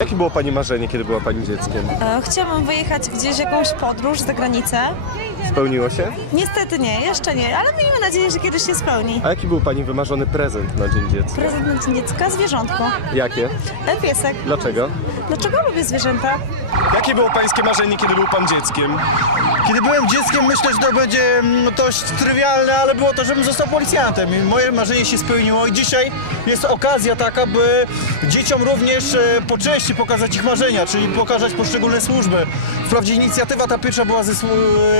Jakie było Pani marzenie, kiedy była Pani dzieckiem? E, Chciałabym wyjechać gdzieś jakąś podróż za granicę. Spełniło się? Niestety nie, jeszcze nie, ale miejmy nadzieję, że kiedyś się spełni. A jaki był Pani wymarzony prezent na Dzień Dziecka? Prezent na Dzień Dziecka, zwierzątko. Jakie? E, Piesek. Dlaczego? Dlaczego lubię zwierzęta? Jakie było Pańskie marzenie, kiedy był Pan dzieckiem? Kiedy byłem dzieckiem, myślę, że to będzie mm, dość trywialne, ale było to, żebym został policjantem. I moje marzenie się spełniło i dzisiaj jest okazja taka, by dzieciom również e, po części pokazać ich marzenia, czyli pokazać poszczególne służby. Wprawdzie inicjatywa ta pierwsza była ze, słu-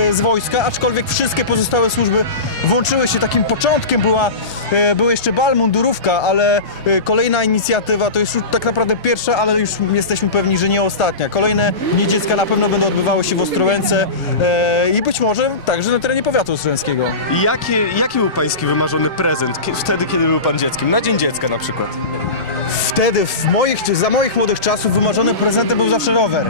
e, z wojska, aczkolwiek wszystkie pozostałe służby włączyły się. Takim początkiem była, e, była jeszcze bal, mundurówka, ale e, kolejna inicjatywa to jest już tak naprawdę pierwsza, ale już jesteśmy pewni, że nie ostatnia. Kolejne Dni Dziecka na pewno będą odbywały się w Ostrołęce e, i być może także na terenie powiatu ostrołęckiego. Jaki, jaki był Pański wymarzony prezent wtedy, kiedy był Pan dzieckiem? Na Dzień Dziecka na przykład. Wtedy, w moich, za moich młodych czasów, wymarzonym prezentem był zawsze rower.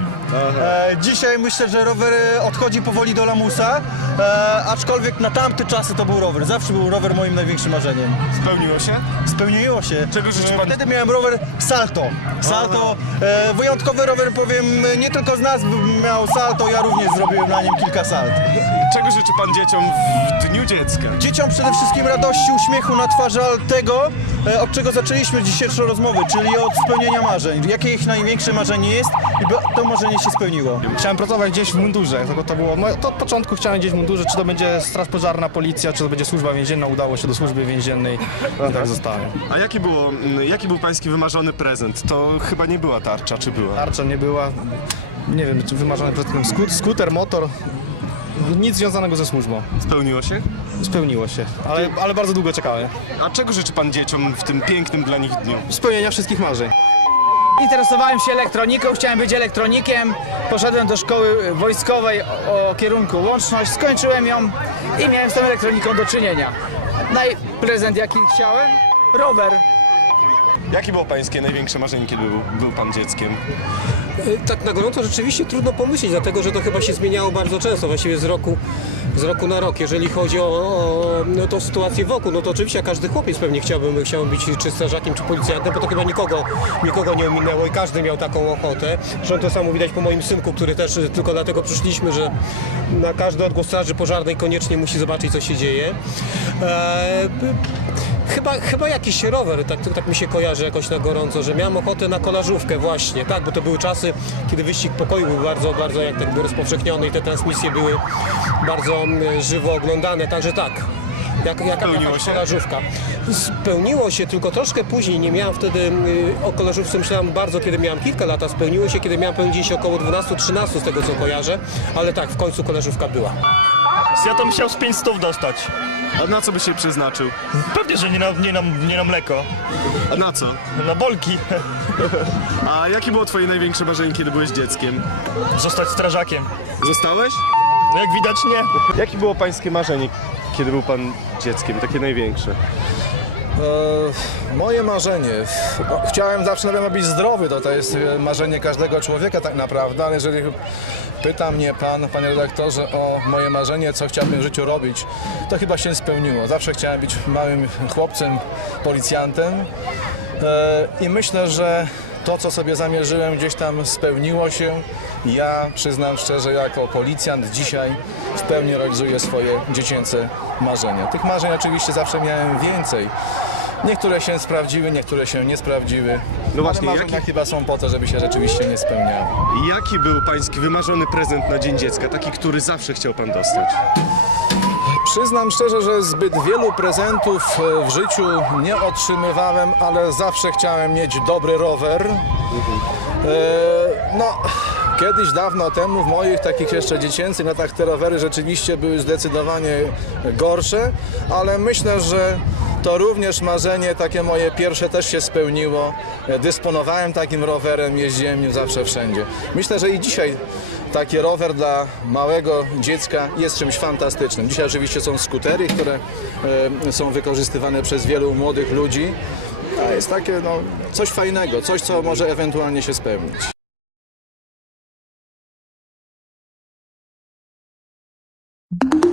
E, dzisiaj myślę, że rower odchodzi powoli do lamusa, e, aczkolwiek na tamte czasy to był rower. Zawsze był rower moim największym marzeniem. Spełniło się? Spełniło się. Czego życzy E, pan? Wtedy miałem rower Salto. Salto, e, wyjątkowy rower, powiem, nie tylko z nas miał Salto, ja również zrobiłem na nim kilka salt. Czego życzy Pan dzieciom w Dniu Dziecka? Dzieciom przede wszystkim radości, uśmiechu na twarzy, ale tego, e, od czego zaczęliśmy dzisiejszą rozmowę, czyli od spełnienia marzeń. Jakie ich największe marzenie jest i by to marzenie się spełniło. Chciałem pracować gdzieś w mundurze, tylko to było, no, to od początku chciałem gdzieś w mundurze, czy to będzie straż pożarna, policja, czy to będzie służba więzienna, udało się do służby więziennej i tak zostałem. A jaki, było, mm, jaki był Pański wymarzony prezent? To chyba nie była tarcza, czy była? Tarcza nie była, nie wiem, czy wymarzony przed tym sku- skuter, motor, nic związanego ze służbą. Spełniło się? Spełniło się, ale, ale bardzo długo czekałem. A czego życzy Pan dzieciom w tym pięknym dla nich dniu? Spełnienia wszystkich marzeń. Interesowałem się elektroniką, chciałem być elektronikiem. Poszedłem do szkoły wojskowej o, o kierunku łączność, skończyłem ją i miałem z tą elektroniką do czynienia. Naj prezent jaki chciałem? Rower. Jakie było Pańskie największe marzenie, kiedy był, był Pan dzieckiem? Tak na gorąco rzeczywiście trudno pomyśleć, dlatego że to chyba się zmieniało bardzo często, właściwie z roku, z roku na rok. Jeżeli chodzi o, o tą sytuację wokół, no to oczywiście każdy chłopiec pewnie chciałbym, chciałbym być czy strażakiem, czy policjantem, bo to chyba nikogo, nikogo nie ominęło i każdy miał taką ochotę. Zresztą to samo widać po moim synku, który też e, tylko dlatego przyszliśmy, że na każdy odgłos straży pożarnej koniecznie musi zobaczyć, co się dzieje. Eee, Chyba, chyba jakiś rower, tak, tak mi się kojarzy jakoś na gorąco, że miałem ochotę na kolażówkę właśnie, tak, bo to były czasy, kiedy wyścig pokoju był bardzo, bardzo jak tak by rozpowszechniony i te transmisje były bardzo mm, żywo oglądane, także tak. Jak, jaka Spełniło się? kolażówka. Spełniło się, tylko troszkę później, nie miałem wtedy y, o kolażówce myślałem bardzo, kiedy miałem kilka lat, a spełniło się, kiedy miałem pewnie gdzieś około 12-13 z tego co kojarzę, ale tak, w końcu kolażówka była. Ja to chciał z 500 dostać. A na co by się przeznaczył? Pewnie, że nie na, nie na, nie na mleko, A na co? na bolki. A jakie było Twoje największe marzenie, kiedy byłeś dzieckiem? Zostać strażakiem. Zostałeś? No jak widać nie. Jakie było Pańskie marzenie, kiedy był Pan dzieckiem? Takie największe. E, moje marzenie. Chciałem zawsze na pewno być zdrowy, to, to jest e, marzenie każdego człowieka tak naprawdę, ale jeżeli pyta mnie pan, panie redaktorze, o moje marzenie, co chciałbym w życiu robić, to chyba się spełniło. Zawsze chciałem być małym chłopcem, policjantem e, i myślę, że to, co sobie zamierzyłem, gdzieś tam spełniło się. Ja przyznam szczerze, jako policjant dzisiaj pełni realizuję swoje dziecięce marzenia. Tych marzeń oczywiście zawsze miałem więcej. Niektóre się sprawdziły, niektóre się nie sprawdziły. No właśnie, ale marzenia jaki- chyba są po to, żeby się rzeczywiście nie spełniały. Jaki był Pański wymarzony prezent na Dzień Dziecka? Taki, który zawsze chciał Pan dostać? Przyznam szczerze, że zbyt wielu prezentów e, w życiu nie otrzymywałem, ale zawsze chciałem mieć dobry rower. E, no, kiedyś dawno temu, w moich takich jeszcze dziecięcych latach, te rowery rzeczywiście były zdecydowanie gorsze, ale myślę, że to również marzenie takie moje pierwsze też się spełniło. Dysponowałem takim rowerem, jeździłem nim zawsze wszędzie. Myślę, że i dzisiaj taki rower dla małego dziecka jest czymś fantastycznym. Dzisiaj oczywiście są skutery, które e, są wykorzystywane przez wielu młodych ludzi. A jest takie no, coś fajnego, coś co może ewentualnie się spełnić. you